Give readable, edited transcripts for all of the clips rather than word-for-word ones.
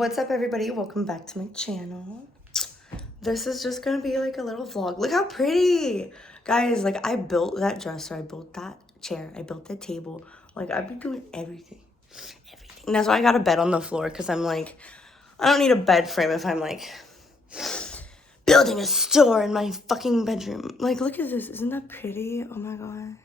What's up, everybody? Welcome back to my channel. This is just gonna be like a little vlog. Look how pretty, guys. Like, I built that dresser, I built that chair, I built the table. Like, I've been doing everything. And that's why I got a bed on the floor, because I'm like, I don't need a bed frame if I'm like building a store in my fucking bedroom. Like, look at this. Isn't that pretty? Oh my god.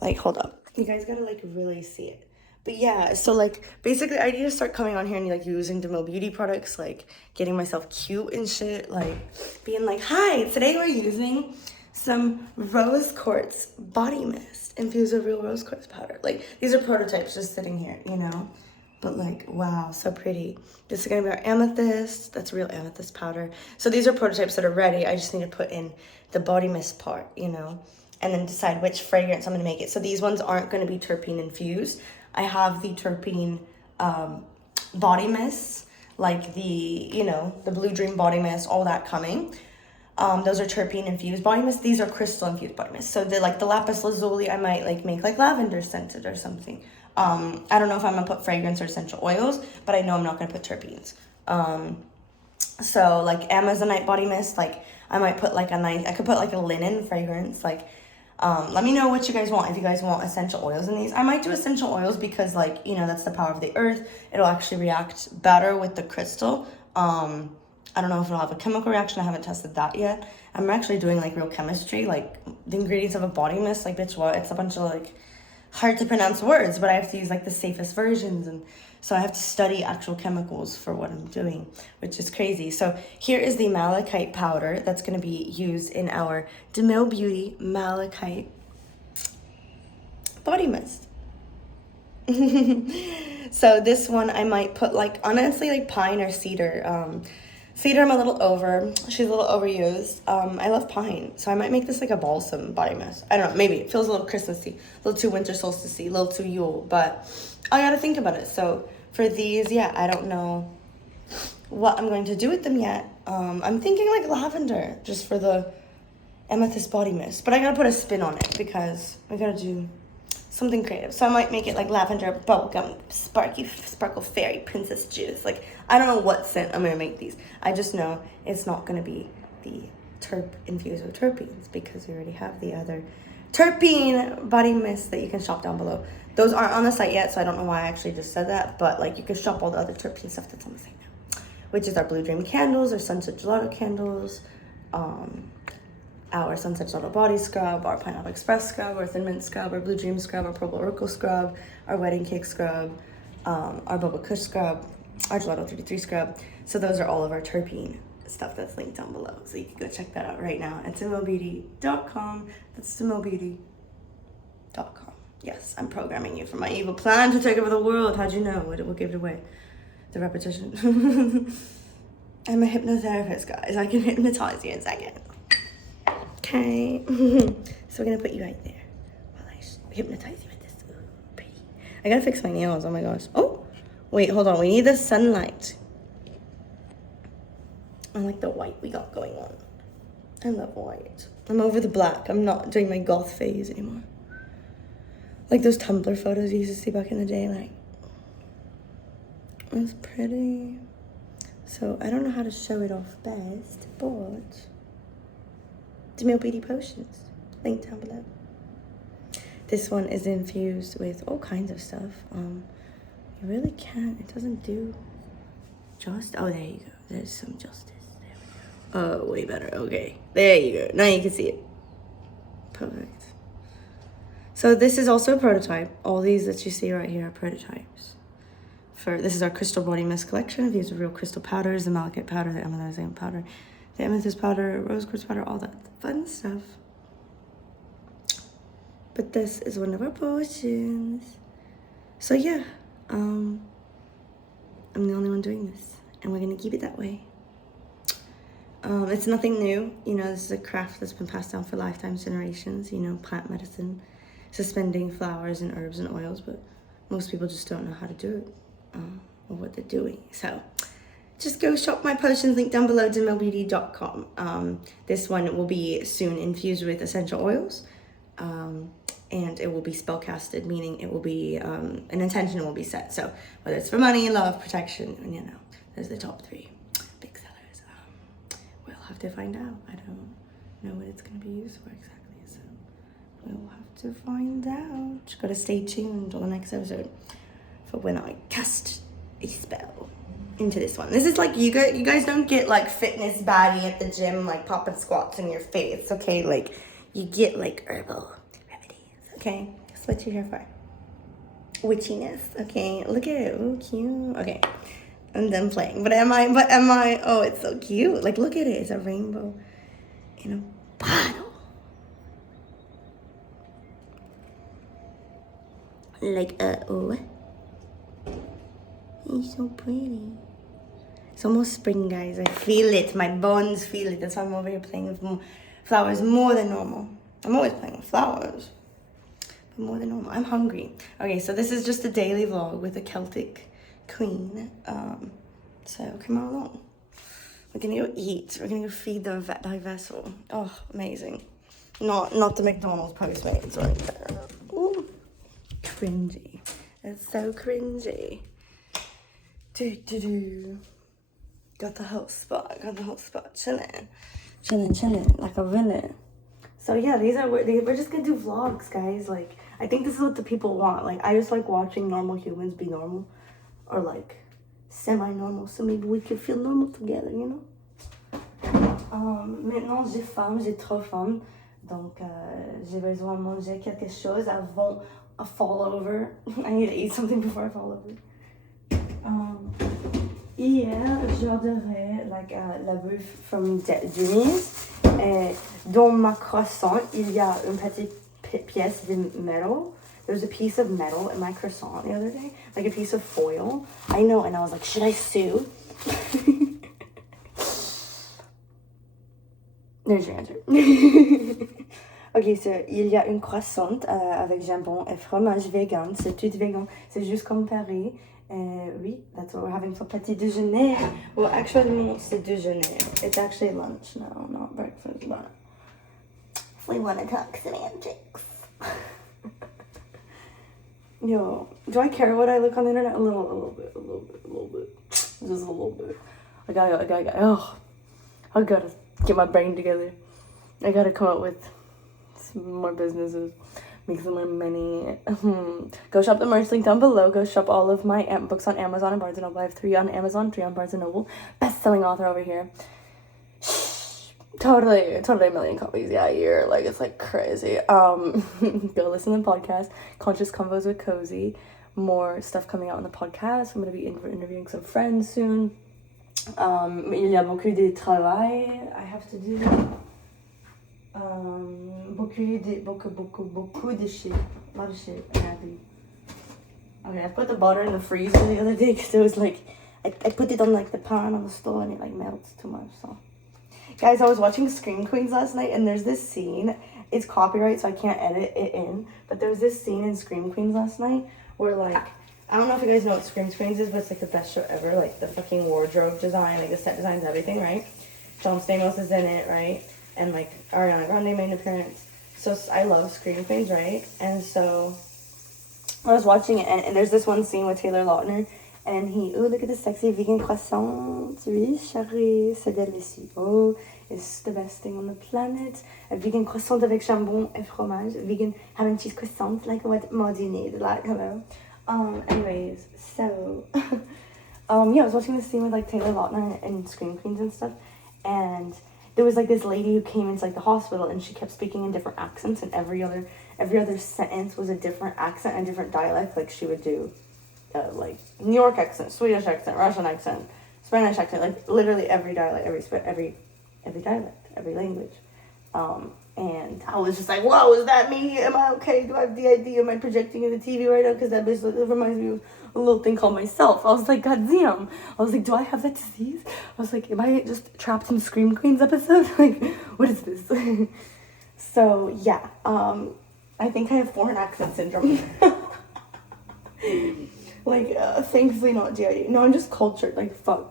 Like, hold up, you guys gotta like really see it. But yeah, so like basically I need to start coming on here and like using DeMille beauty products, like getting myself cute and shit, like being like, hi, today we're using some rose quartz body mist infused with real rose quartz powder. Like, these are prototypes just sitting here, you know, but like, wow, so pretty. This is gonna be our amethyst. That's real amethyst powder. So these are prototypes that are ready. I just need to put in the body mist part, you know, and then decide which fragrance I'm gonna make it. So these ones aren't gonna be terpene infused. I have the terpene body mists, like the, you know, the Blue Dream body mist, all that coming. Those are terpene infused body mists. These are crystal infused body mists. So the like the lapis lazuli, I might like make like lavender scented or something. I don't know if I'm gonna put fragrance or essential oils, but I know I'm not gonna put terpenes. So like Amazonite body mist, like I might put like a nice, I could put like a linen fragrance, like let me know what you guys want. If you guys want essential oils in these, I might do essential oils because, like, you know, that's the power of the earth. It'll actually react better with the crystal. I don't know if it'll have a chemical reaction. I haven't tested that yet. I'm actually doing like real chemistry, like the ingredients of a body mist. Like, bitch, what? It's a bunch of like hard to pronounce words, but I have to use like the safest versions, and so I have to study actual chemicals for what I'm doing, which is crazy. So here is the malachite powder that's going to be used in our DeMille Beauty malachite body mist. So this one I might put like, honestly, like pine or cedar. Cedar I'm a little over. She's a little overused. I love pine, so I might make this like a balsam body mist. I don't know, maybe it feels a little Christmassy, a little too winter solstice-y, a little too Yule, but I gotta think about it. So for these, yeah, I don't know what I'm going to do with them yet. I'm thinking like lavender, just for the amethyst body mist, but I gotta put a spin on it because I gotta do something creative. So I might make it like lavender, bubblegum, sparkle fairy, princess juice. Like, I don't know what scent I'm gonna make these. I just know it's not gonna be the terp infused with terpenes because we already have the other terpene body mist that you can shop down below. Those aren't on the site yet, so I don't know why I actually just said that, but like you can shop all the other terpene stuff that's on the site now, which is our Blue Dream candles, our Sunset Gelato candles, our Sunset Gelato body scrub, our Pineapple Express scrub, our Thin Mint scrub, our Blue Dream scrub, our Purple Oracle scrub, our Wedding Cake scrub, our Boba Kush scrub, our Gelato 33 scrub. So those are all of our terpene stuff that's linked down below. So you can go check that out right now at DeMilleBeauty.com. That's DeMilleBeauty.com. Yes, I'm programming you for my evil plan to take over the world. How'd you know? What gave it away? The repetition. I'm a hypnotherapist, guys. I can hypnotize you in a second. Okay. So we're gonna put you right there while I hypnotize you with this. Ooh, pretty. I gotta fix my nails. Oh my gosh. Oh, wait, hold on. We need the sunlight. I like the white we got going on. I love white. I'm over the black. I'm not doing my goth phase anymore. Like those Tumblr photos you used to see back in the day. Like, it's pretty. So I don't know how to show it off best, but DeMille Beauty Potions, link down below. This one is infused with all kinds of stuff. You really can't, it doesn't do just, oh, there you go. There's some justice. There we go. Oh, way better. Okay, there you go. Now you can see it. Perfect. So this is also a prototype. All these that you see right here are prototypes. This is our crystal body mist collection. These are real crystal powders, the malachite powder, the amethyst powder, the amethyst powder, rose quartz powder, all that fun stuff. But this is one of our potions. So yeah, I'm the only one doing this, and we're gonna keep it that way. It's nothing new, you know. This is a craft that's been passed down for lifetimes, generations. You know, plant medicine, suspending flowers and herbs and oils, but most people just don't know how to do it or what they're doing. So just go shop my potions, link down below, DeMilleBeauty.com. This one will be soon infused with essential oils, and it will be spellcasted, meaning it will be, an intention will be set. So whether it's for money, love, protection, you know, There's the top 3 big sellers. We'll have to find out. I don't know what it's gonna be used for exactly, so we'll have to find out. Just gotta stay tuned on the next episode for when I cast a spell into this one. This is like, you guys don't get like fitness baddie at the gym like popping squats in your face, okay? Like you get like herbal remedies, okay? That's what you're here for. Witchiness, okay? Look at it, oh cute. Okay, I'm done playing. But am I, oh, it's so cute. Like look at it, it's a rainbow in a bottle. Like, oh, it's so pretty. It's almost spring, guys. I feel it. My bones feel it. That's why I'm over here playing with flowers more than normal. I'm always playing with flowers, but more than normal. I'm hungry. Okay, so this is just a daily vlog with a Celtic queen. So come on along. We're gonna go eat. We're gonna go feed the vessel. Oh, amazing. Not the McDonald's Postmates right there. Ooh, cringy. It's so cringy. Got the whole spot. Chilling like a villain. So yeah, we're just gonna do vlogs, guys. Like, I think this is what the people want. Like, I just like watching normal humans be normal, or like semi-normal, so maybe we can feel normal together, you know. Maintenant j'ai trop faim, donc j'ai besoin de manger quelque chose avant I fall over. I need to eat something before I fall over. Hier, j'adorais la bouffe from Jimmy's. Dans ma croissant, il y a une petite pièce de metal. There was a piece of metal in my croissant the other day, like a piece of foil. I know, and I was like, should I sue? There's your answer. Ok, so, il y a une croissant avec jambon et fromage vegan. C'est tout vegan. C'est juste comme Paris. Oui, that's what we're having for petit déjeuner. Well, actually, c'est déjeuner. It's actually lunch now, not breakfast, but if we want to talk semantics. Yo, do I care what I look on the internet? A little bit. Just a little bit. I gotta get my brain together. I gotta come up with some more businesses. Make some more money. Go shop the merch link down below. Go shop all of my books on Amazon and Barnes & Noble. I have 3 on Amazon, 3 on Barnes & Noble. Best-selling author over here. Totally a million copies, yeah, a year. Like, it's like crazy. Go listen to the podcast. Conscious Convos with Cozy. More stuff coming out on the podcast. I'm going to be interviewing some friends soon. Il y a beaucoup de travail I have to do. Beaucoup de shit. A lot of shit. I'm happy. Okay, I put the butter in the freezer the other day because it was like, I put it on like the pan on the stove and it like melts too much, so. Guys, I was watching Scream Queens last night and there's this scene, it's copyright so I can't edit it in, but there was this scene in Scream Queens last night where like, I don't know if you guys know what Scream Queens is, but it's like the best show ever, like the fucking wardrobe design, like the set designs, everything, right? John Stamos is in it, right? And like Ariana Grande made an appearance. So I love Scream Queens, right? And so I was watching it and there's this one scene with Taylor Lautner and he, oh, look at the sexy vegan croissant. Oui, chérie, c'est délicieux. Oh, it's the best thing on the planet. A vegan croissant avec jambon et fromage. Vegan ham and cheese croissant, like what more do you need? Like, hello. Anyways, so, yeah, I was watching this scene with like Taylor Lautner and Scream Queens and stuff, and there was like this lady who came into like the hospital and she kept speaking in different accents and every other sentence was a different accent and different dialect. Like she would do like New York accent, Swedish accent, Russian accent, Spanish accent, like literally every dialect, every dialect, every language. And I was just like, whoa, is that me? Am I okay? Do I have DID? Am I projecting in the TV right now? Because that basically reminds me of a little thing called myself. I was like, God damn. I was like, do I have that disease? I was like, am I just trapped in Scream Queens episode? Like, what is this? So, yeah. I think I have foreign accent syndrome. Like, thankfully not DID. No, I'm just cultured. Like, fuck.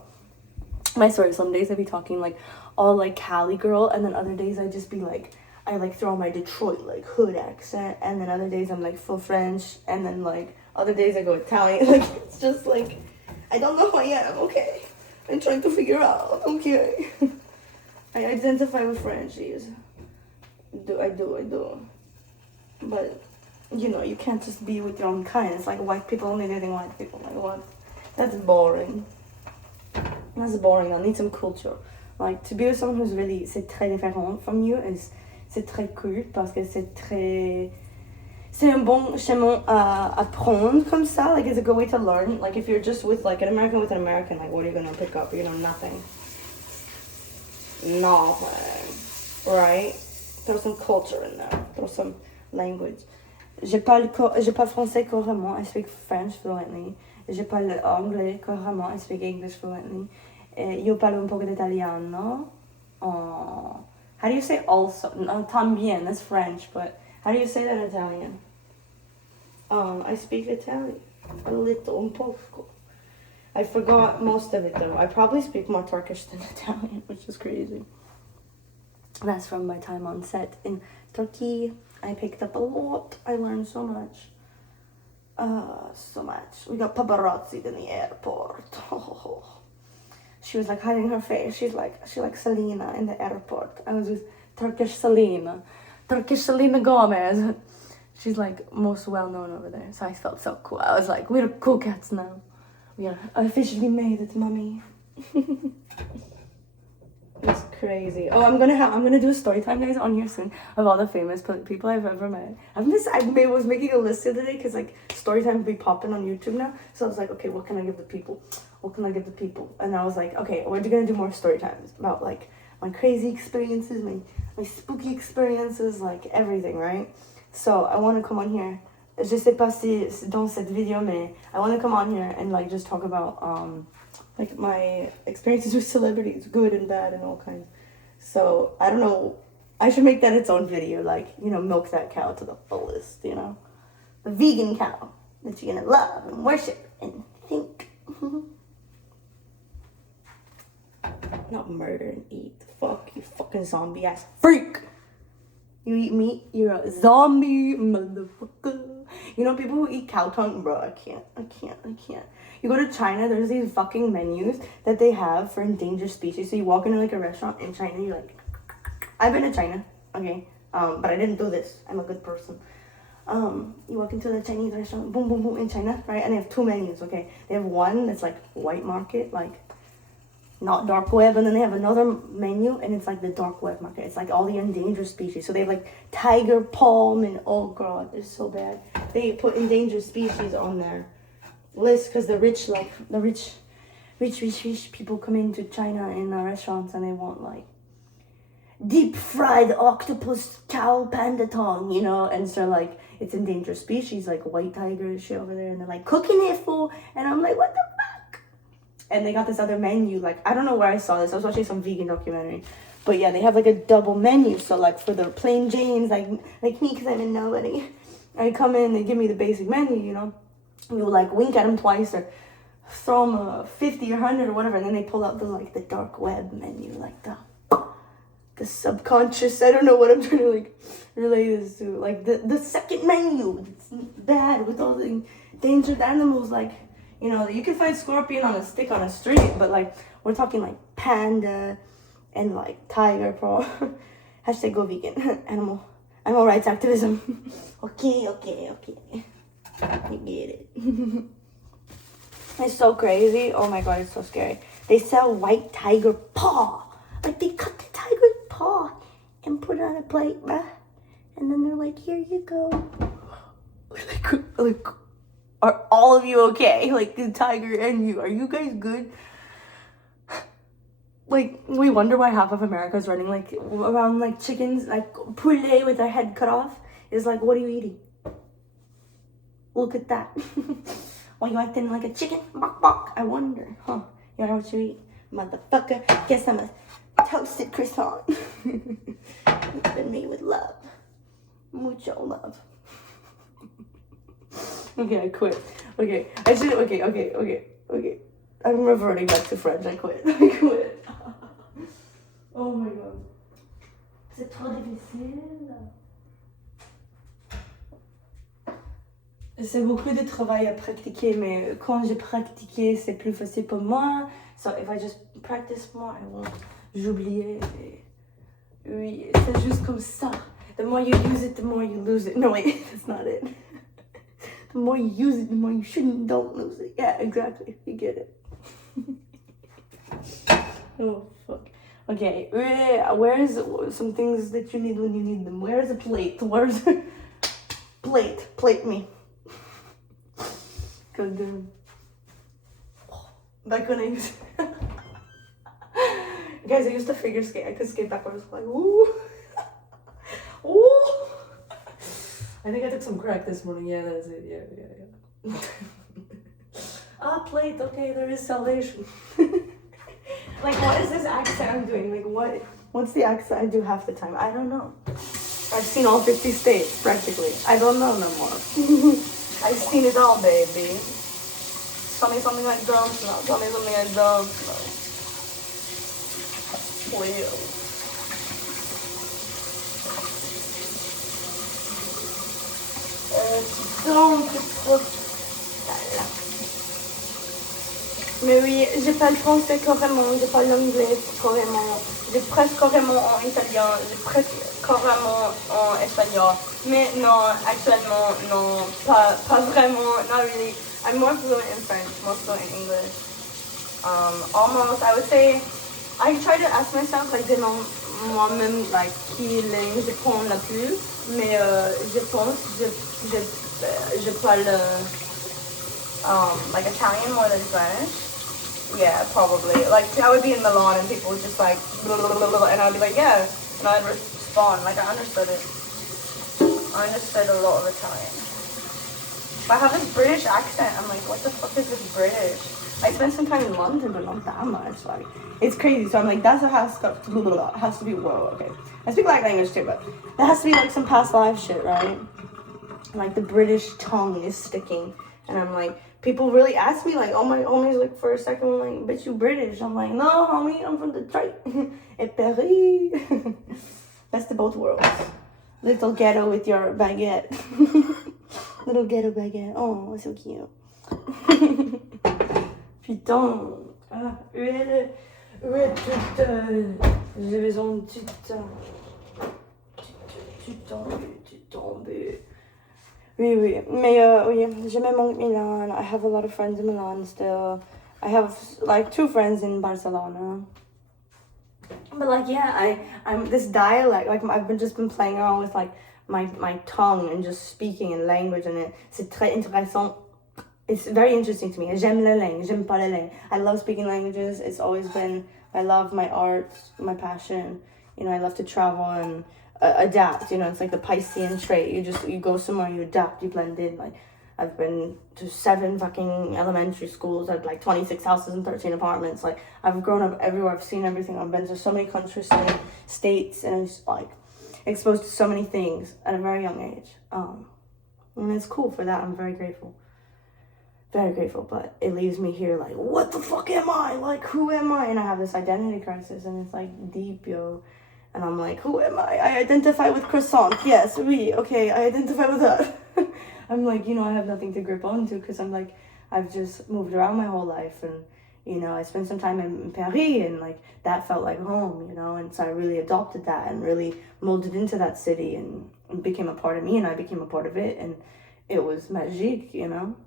My story, some days I'd be talking, like, all, like, Cali girl. And then other days I'd just be, like, I, like, throw my Detroit, like, hood accent. And then other days I'm, like, full French. And then, like, other days I go Italian. Like, it's just, like, I don't know who I am, okay? I'm trying to figure out. Okay. I identify with Frenchies. I do. But, you know, you can't just be with your own kind. It's like white people only dating white people. Like, what? That's boring. That's boring. I need some culture. Like, to be with someone who's really, c'est très différent from you, and c'est très cool, parce que c'est un bon chemin à apprendre comme ça. Like, it's a good way to learn. Like, if you're just with, like, an American with an American, like, what are you gonna pick up? You know, nothing. Nothing. Right? Throw some culture in there. Throw some language. J'ai pas français couramment. I speak French fluently. J'ai pas l'anglais couramment. I speak English fluently. Io parlo un poco d'italiano. Oh. How do you say also? No, también, that's French, but how do you say that in Italian? I speak Italian. A little, un poco. I forgot most of it though. I probably speak more Turkish than Italian, which is crazy. That's from my time on set in Turkey. I picked up a lot. I learned so much. So much. We got paparazzi in the airport. She was like hiding her face. She likes Selena in the airport. I was with Turkish Selena Gomez. She's like most well known over there. So I felt so cool. I was like, we're cool cats now. We are officially made it, mommy. It's crazy. Oh, I'm gonna do a story time, guys, on here soon of all the famous people I've ever met. I was making a list the other day because like story time will be popping on YouTube now. So I was like, okay, what can I give the people? And I was like, okay, we're gonna do more story times about like my crazy experiences, my spooky experiences, like everything, right? So I want to come on here. Je sais pas si dans cette vidéo, mais I want to come on here and like just talk about like my experiences with celebrities, good and bad and all kinds. So I don't know. I should make that its own video, like, you know, milk that cow to the fullest, you know, the vegan cow that you're gonna love and worship and think. Not murder and eat. Fuck you, fucking zombie ass freak. You eat meat, you're a zombie motherfucker. You know, people who eat cow tongue, bro, I can't. You go to China, there's these fucking menus that they have for endangered species. So you walk into like a restaurant in China, you're like, I've been to China, okay, but I didn't do this. I'm a good person. You walk into the Chinese restaurant, boom, boom, boom, in China, right? And they have two menus, okay? They have one that's like white market, like not dark web, and then they have another menu, and it's like the dark web market. It's like all the endangered species. So they have like tiger palm, and oh god, it's so bad. They put endangered species on their list because the rich people come into China in restaurants and they want like deep fried octopus cow panda tongue, you know, and so like it's endangered species like white tiger and shit over there, and they're like cooking it full, and I'm like, what the fuck? And they got this other menu, like I don't know where I saw this. I was watching some vegan documentary, but yeah, they have like a double menu. So like for the plain Janes, like me, because I'm a nobody, I come in, they give me the basic menu, you know. You like wink at them twice or throw them a 50 or 100 or whatever, and then they pull out the dark web menu, like the subconscious. I don't know what I'm trying to like relate this to. Like the second menu, it's bad with all the endangered animals. Like, you know, you can find scorpion on a stick on a street, but like we're talking like panda and like tiger paw. Hashtag go vegan. Animal rights activism. Okay. You get it. It's so crazy. Oh my god, it's so scary. They sell white tiger paw. Like they cut the tiger's paw and put it on a plate, bruh. And then they're like, here you go. Like, are all of you okay? Like the tiger and you, are you guys good? Like, we wonder why half of America is running like around like chickens, like poulet with their head cut off. Is like, what are you eating? Look at that. Why you acting like a chicken? Bok bok. I wonder, huh? You know what you eat? Motherfucker. Guess I'm a toasted croissant. It's been made with love. Mucho love. Okay, I quit. Okay. I'm reverting back to French. I quit. Oh my god. C'est trop difficile. C'est beaucoup de travail à pratiquer, mais quand j'ai pratiqué, c'est plus facile pour moi. So if I just practice more, I won't. J'oubliais. Oui, c'est juste comme ça. The more you use it, the more you lose it. No, wait, that's not it. The more you use it, the more you shouldn't, don't lose it. Yeah, exactly. You get it. Oh, fuck. Okay, where's some things that you need when you need them? Where's a plate? Where's a plate? Plate me. God damn. Back when I used guys, I used to figure skate. I could skate backwards like, ooh. Ooh. I think I took some crack this morning. Yeah, that's it. Yeah. Plate. Okay, there is salvation. Like, what is this accent I'm doing? Like, what's the accent I do half the time? I don't know. I've seen all 50 states, practically. I don't know no more. I've seen it all, baby. Tell me something I don't know. Tell me something I don't know. Please. Donc, mais oui, j'ai pas le français carrément, j'ai pas l'anglais carrément, j'ai presque carrément en italien, j'ai presque carrément en espagnol. Mais non, actuellement, non, pas vraiment, not really. I'm more fluent in French, more fluent in English. Almost, I would say, I try to ask myself, like, moi-même, like, qui langue je prends la plus, mais je pense, je parle, like, Italian more than French. Yeah, probably. Like, I would be in Milan and people would just, like, blah, blah, blah, blah, and I'd be like, yeah, and I'd respond, like, I understood it. I understood a lot of Italian. But I have this British accent. I'm like, what the fuck is this British? I spent some time in London, but not that much. Like, it's crazy. So I'm like, that's what has to be. Whoa, okay. I speak black language too, but that has to be like some past life shit, right? Like the British tongue is sticking, and I'm like, people really ask me like, oh my homies, like for a second, I'm like, bitch, you British? I'm like, no, homie, I'm from Detroit, et Paris. Best of both worlds. Little ghetto with your baguette. Little ghetto baguette. Oh, so cute. Putain. J'ai besoin de tu tombes. Oui. Mais oui, j'aime Milan. I have a lot of friends in Milan still. I have like 2 friends in Barcelona. But like, yeah, I'm this dialect, like I've just been playing around with like my tongue and just speaking in language, and c'est très intéressant. It's very interesting to me. J'aime la langue, j'aime pas la langue. I love speaking languages. It's always been, I love my art, my passion. You know, I love to travel and adapt. You know, it's like the Piscean trait. You go somewhere, you adapt, you blend in. Like, I've been to 7 fucking elementary schools. I've like 26 houses and 13 apartments. Like, I've grown up everywhere. I've seen everything. I've been to so many countries, so many states, and it's like exposed to so many things at a very young age. And it's cool for that. I'm very grateful. Very grateful, but it leaves me here like, what the fuck am I? Like, who am I? And I have this identity crisis, and it's like deep, yo. And I'm like, who am I? I identify with croissant. Yes, oui, okay, I identify with that. I'm like, you know, I have nothing to grip onto because I'm like, I've just moved around my whole life, and, you know, I spent some time in Paris, and like, that felt like home, you know, and so I really adopted that and really molded into that city and became a part of me, and I became a part of it, and it was magique, you know.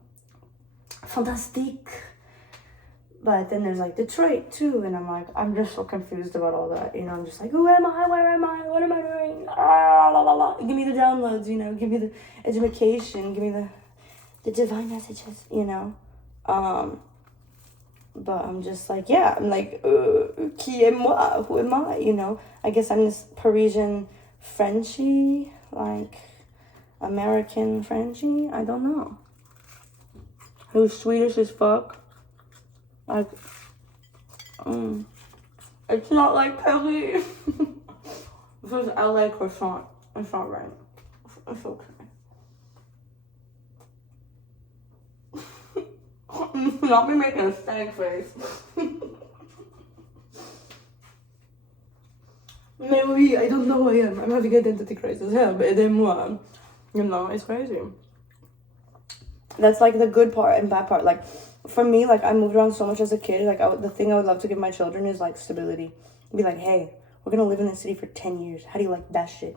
Fantastique. But then there's like Detroit too, and I'm like, I'm just so confused about all that, you know. I'm just like, who am I? Where am I? What am I doing? Give me the downloads, you know. Give me the education. Give me the divine messages, you know. But I'm just like, yeah, I'm like, qui est moi? Who am I? You know. I guess I'm this Parisian Frenchie, like American Frenchie. I don't know. Who's Swedish as fuck. Like, it's not like Paris. This is LA croissant. It's not right. It's okay. Not me making a stank face. Mais oui, I don't know who I am. I'm having identity crisis. Yeah, but aidez-moi. You know, it's crazy. That's like the good part and bad part. Like, for me, like, I moved around so much as a kid. Like, the thing I would love to give my children is, like, stability. Be like, hey, we're going to live in this city for 10 years. How do you like that shit?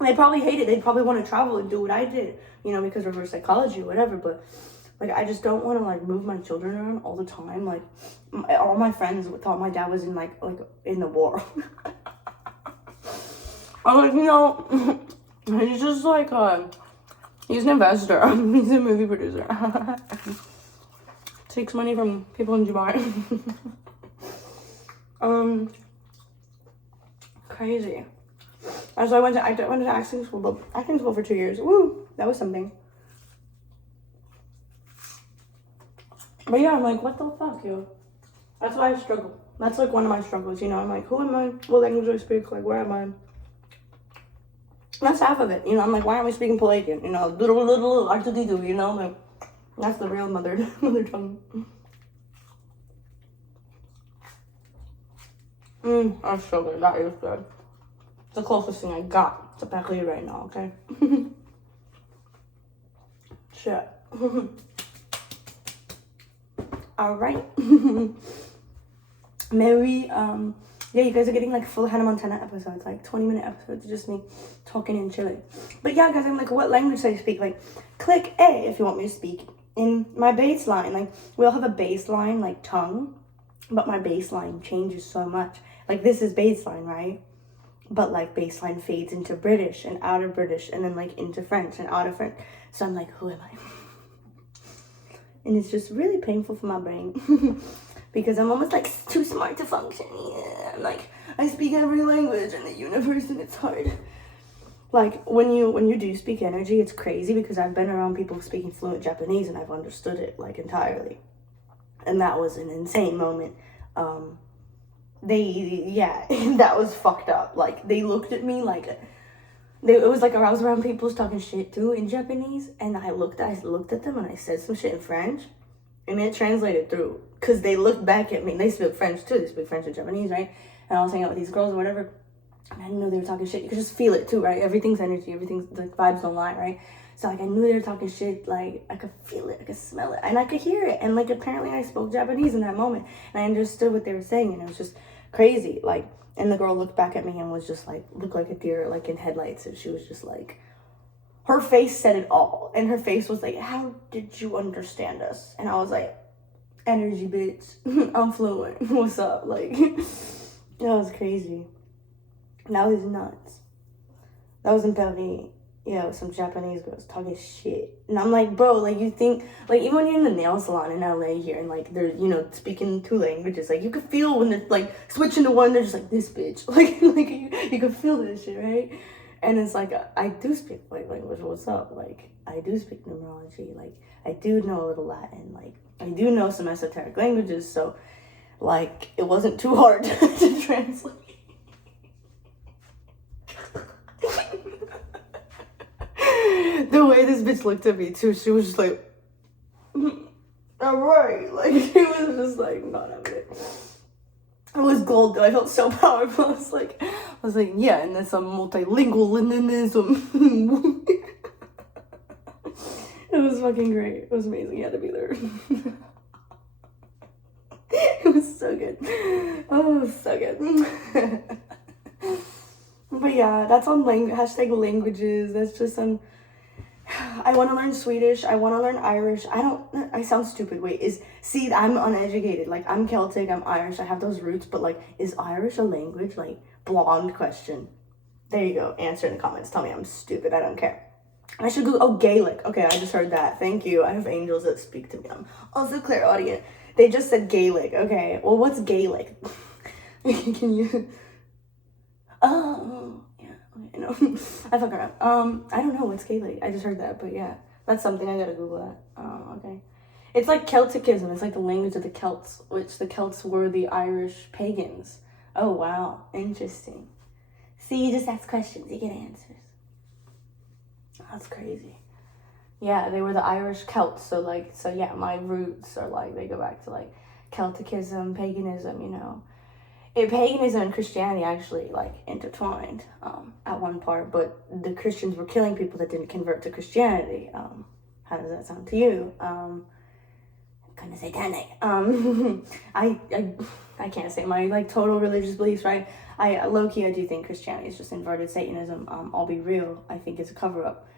And they'd probably hate it. They'd probably want to travel and do what I did, you know, because reverse psychology or whatever. But, like, I just don't want to, like, move my children around all the time. Like, all my friends thought my dad was in, like in the war. I'm like, you know, he's just, like, he's an investor. He's a movie producer. Takes money from people in Dubai. Crazy. So I went to acting school for 2 years. Woo, that was something. But yeah, I'm like, what the fuck, yo? That's why I struggle. That's like one of my struggles, you know. I'm like, who am I? What language do I speak? Like, where am I? That's half of it, you know. I'm like, why aren't we speaking Pelagian? You know, little R2D2, you know, like, that's the real mother tongue. That's so good. That is good. It's the closest thing I got to Pelagian right now, okay? Shit. All right. Mary, yeah, you guys are getting like full Hannah Montana episodes, like 20-minute episodes, just me talking and chilling. But yeah, guys, I'm like, what language do I speak? Like, click A if you want me to speak in my baseline. Like, we all have a baseline, like, tongue, but my baseline changes so much. Like, this is baseline, right? But, like, baseline fades into British and out of British and then, like, into French and out of French. So I'm like, who am I? And it's just really painful for my brain. Because I'm almost, like, too smart to function. Yeah, like, I speak every language in the universe and it's hard. Like, when you do speak energy, it's crazy because I've been around people speaking fluent Japanese and I've understood it, like, entirely. And that was an insane moment. That was fucked up. Like, they looked at me like, it was like I was around people talking shit too in Japanese, and I looked at them and I said some shit in French, and it translated through, because they looked back at me. They speak French too. They speak French and Japanese, right? And I was hanging out with these girls or whatever, and I knew they were talking shit. You could just feel it too, right? Everything's energy. Everything's, like, vibes don't lie, right? So, like, I knew they were talking shit. Like, I could feel it. I could smell it. And I could hear it. And, like, apparently I spoke Japanese in that moment. And I understood what they were saying. And it was just crazy. Like, and the girl looked back at me and was just, like, looked like a deer, like, in headlights. And she was just, like, her face said it all. And her face was like, how did you understand us? And I was like, energy, bitch. I'm fluent. What's up? Like, that was crazy. That was nuts. That was in Paris. Yeah, with some Japanese girls talking shit. And I'm like, bro, like, you think, like, even when you're in the nail salon in LA here and, like, they're, you know, speaking 2 languages, like, you could feel when they're, like, switching to one, they're just like, this bitch. Like you could feel this shit, right? And it's like, I do speak, like, language. What's up? Like, I do speak numerology. Like, I do know a little Latin. Like, I do know some esoteric languages. So, like, it wasn't too hard to translate. The way this bitch looked at me too, she was just like, all right. Like, she was just like, not having it. It was gold though. I felt so powerful. I was like, yeah, and that's a multilingualism. It was fucking great. It was amazing. You had to be there. It was so good. Oh, it was so good. But yeah, that's on hashtag languages. That's just on. I want to learn Swedish. I want to learn Irish. I sound stupid. Wait, I'm uneducated. Like, I'm Celtic, I'm Irish. I have those roots, but, like, is Irish a language? Like, blonde question. There you go. Answer in the comments. Tell me I'm stupid. I don't care. I should go. Oh, Gaelic. Okay, I just heard that. Thank you. I have angels that speak to me. I'm also clairaudient. They just said Gaelic. Okay, well, what's Gaelic? Can you... Oh, yeah, okay, no, I fuck around. I don't know what's Gaelic. I just heard that, but yeah, that's something I gotta Google that. Okay. It's like Celticism. It's like the language of the Celts, which the Celts were the Irish pagans. Oh, wow. Interesting. See, you just ask questions, you get answers. That's crazy. Yeah, they were the Irish Celts, so yeah, my roots are, like, they go back to, like, Celticism, paganism, you know. Paganism and Christianity actually, like, intertwined at one part, but the Christians were killing people that didn't convert to Christianity. How does that sound to you? kind of satanic. I can't say my like total religious beliefs, right? I low-key, I do think Christianity is just inverted Satanism. I'll be real. I think it's a cover-up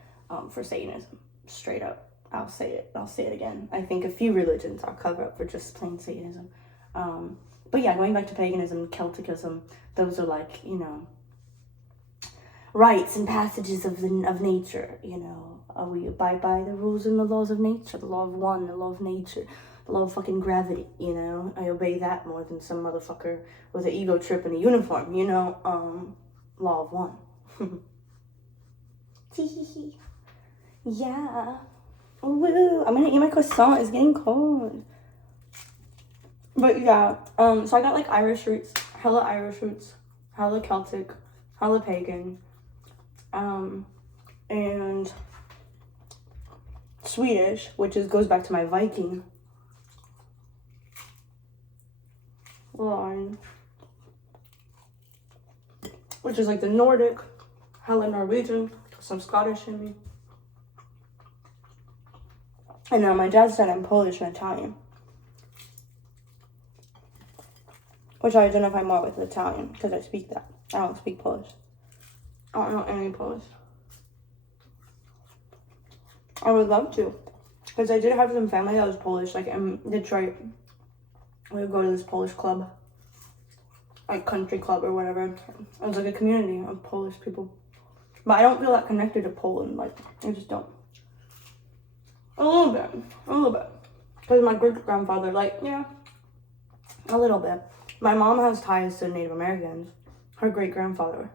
for Satanism. Straight up. I'll say it again. I think a few religions are cover-up for just plain Satanism. But yeah, going back to paganism, Celticism, those are like, you know, rites and passages of nature, you know. We abide by the rules and the laws of nature, the law of one, the law of nature, the law of fucking gravity, you know. I obey that more than some motherfucker with an ego trip and a uniform, you know. Law of one. Yeah. Woo. I'm gonna eat my croissant. It's getting cold. But yeah, so I got like Irish roots, hella Celtic, hella pagan, and Swedish, which goes back to my Viking line, which is like the Nordic, hella Norwegian, some Scottish in me. And now my dad said I'm Polish and Italian, which I identify more with Italian because I speak that. I don't speak Polish. I don't know any Polish. I would love to, because I did have some family that was Polish, like in Detroit. We would go to this Polish club, like country club or whatever. It was like a community of Polish people. But I don't feel that connected to Poland, like, I just don't. A little bit. Because my great-grandfather, like, yeah, a little bit. My mom has ties to Native Americans. Her great-grandfather.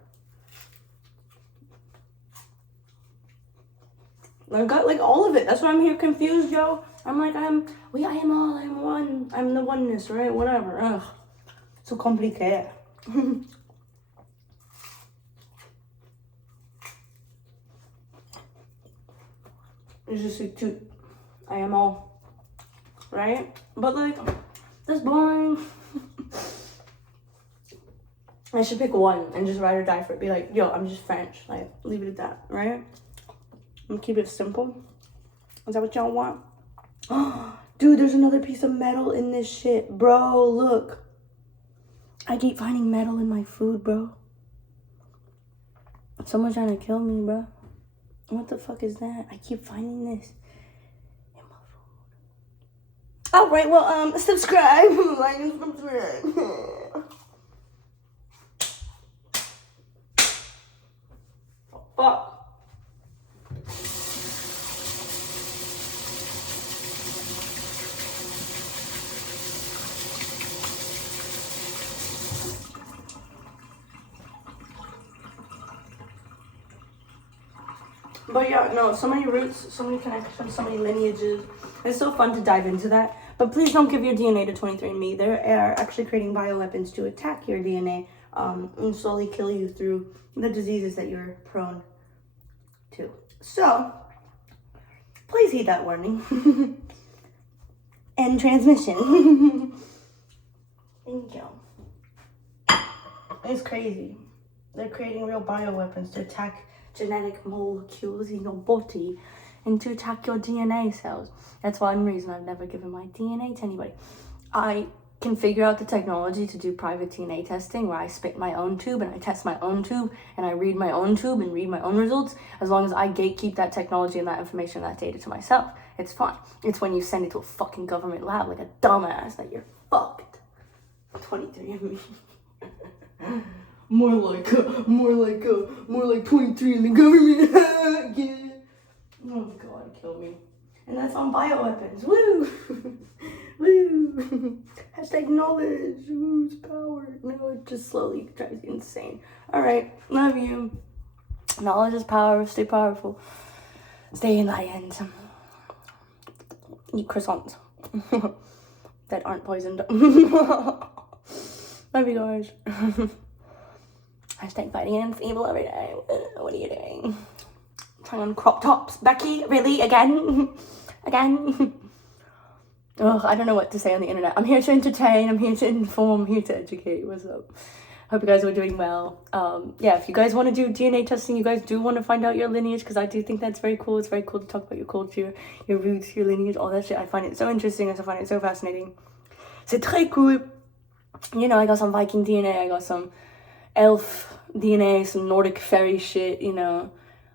I got, like, all of it. That's why I'm here confused, yo. I'm like, I'm one. I'm the oneness, right? Whatever. Ugh. So complicated. It's just like, dude, I am all, right? But like, that's boring. I should pick one and just ride or die for it. Be like, yo, I'm just French. Like, leave it at that, right? And keep it simple. Is that what y'all want? Dude, there's another piece of metal in this shit. Bro, look. I keep finding metal in my food, bro. Someone's trying to kill me, bro. What the fuck is that? I keep finding this in my food. Alright, well, subscribe. Like and subscribe. Fuck. But yeah, no, so many roots, so many connections, so many lineages. It's so fun to dive into that. But please don't give your DNA to 23andMe. They are actually creating bioweapons to attack your DNA and slowly kill you through the diseases that you're prone to. So, please heed that warning. End transmission. Thank you. It's crazy. They're creating real bioweapons to attack genetic molecules in your body and to attack your DNA cells. That's one reason I've never given my DNA to anybody. I can figure out the technology to do private DNA testing where I spit my own tube and I test my own tube and I read my own tube and read my own results. As long as I gatekeep that technology and that information and that data to myself, it's fine. It's when you send it to a fucking government lab like a dumbass that you're fucked. 23andMe. More like 23 in the government. Yeah. Oh God, kill me. And that's on bioweapons. Woo! Woo! Hashtag knowledge. Who's power? No, it just slowly drives you insane. Alright, love you. Knowledge is power. Stay powerful. Stay enlightened. Eat croissants that aren't poisoned. Love you guys. Hashtag fighting against evil every day. What are you doing? Trying on crop tops. Becky, really? Again? Again? Ugh, I don't know what to say on the internet. I'm here to entertain. I'm here to inform. I'm here to educate. What's up? Hope you guys are doing well. Yeah, if you guys want to do DNA testing, you guys do want to find out your lineage, because I do think that's very cool. It's very cool to talk about your culture, your roots, your lineage, all that shit. I find it so interesting. I find it so fascinating. C'est très cool. You know, I got some Viking DNA, I got some elf DNA, some Nordic fairy shit, you know.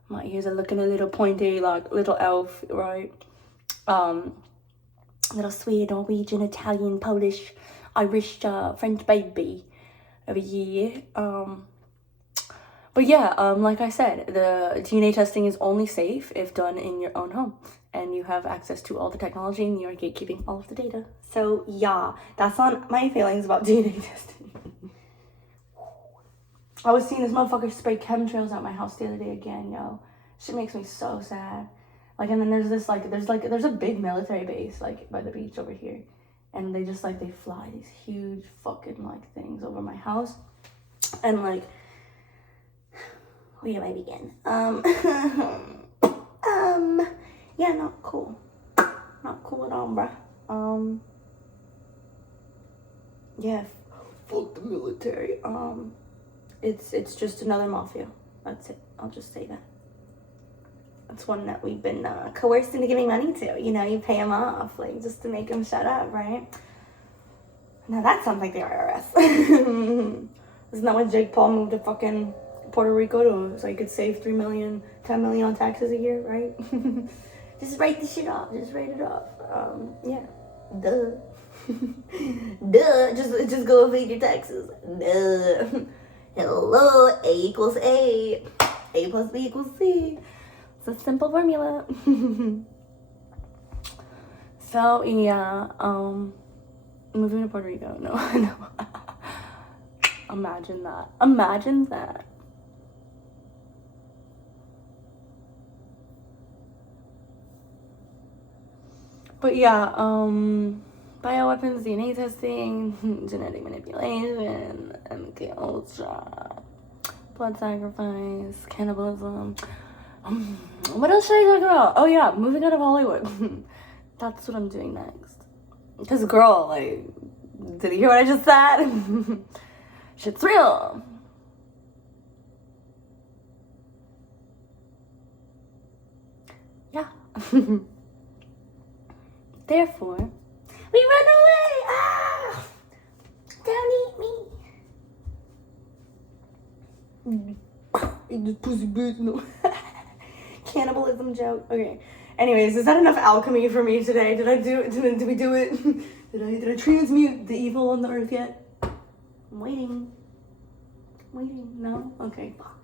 My ears are looking a little pointy, like little elf, right? Little Swede, Norwegian, Italian, Polish, Irish, French baby over here. But yeah, like I said, the DNA testing is only safe if done in your own home, and you have access to all the technology and you're gatekeeping all of the data. So yeah, that's on my feelings about DNA testing. I was seeing this motherfucker spray chemtrails at my house the other day again, yo. Shit makes me so sad. Like, and then there's this, like, there's a big military base, like, by the beach over here. And they just, like, they fly these huge fucking, like, things over my house. And, like, where do I begin? Yeah, not cool. Not cool at all, bruh. Yeah, fuck the military. It's just another mafia. That's it. I'll just say that. It's one that we've been coerced into giving money to. You know, you pay them off, like, just to make them shut up, right? Now that sounds like the IRS. Isn't that when Jake Paul moved to fucking Puerto Rico so he could save 3 million, 10 million on taxes a year, right? Just write the shit off. Just write it off. Yeah. Duh. Duh. Just go and pay your taxes. Duh. Hello. A equals A. A plus B equals C. It's a simple formula. So yeah, moving to Puerto Rico. No, no. Imagine that. Imagine that. But yeah, bioweapons, DNA testing, genetic manipulation, MK Ultra, blood sacrifice, cannibalism. What else should I talk about? Oh yeah, moving out of Hollywood. That's what I'm doing next. Because girl, like, did you hear what I just said? Shit's real. Yeah. Therefore, we run away. Ah! Don't eat me. Eat this pussy bitch. No. Cannibalism joke. Okay. Anyways, is that enough alchemy for me today? Did I do it? Did we do it? Did I transmute the evil on the earth yet? I'm waiting. No? Okay, fuck.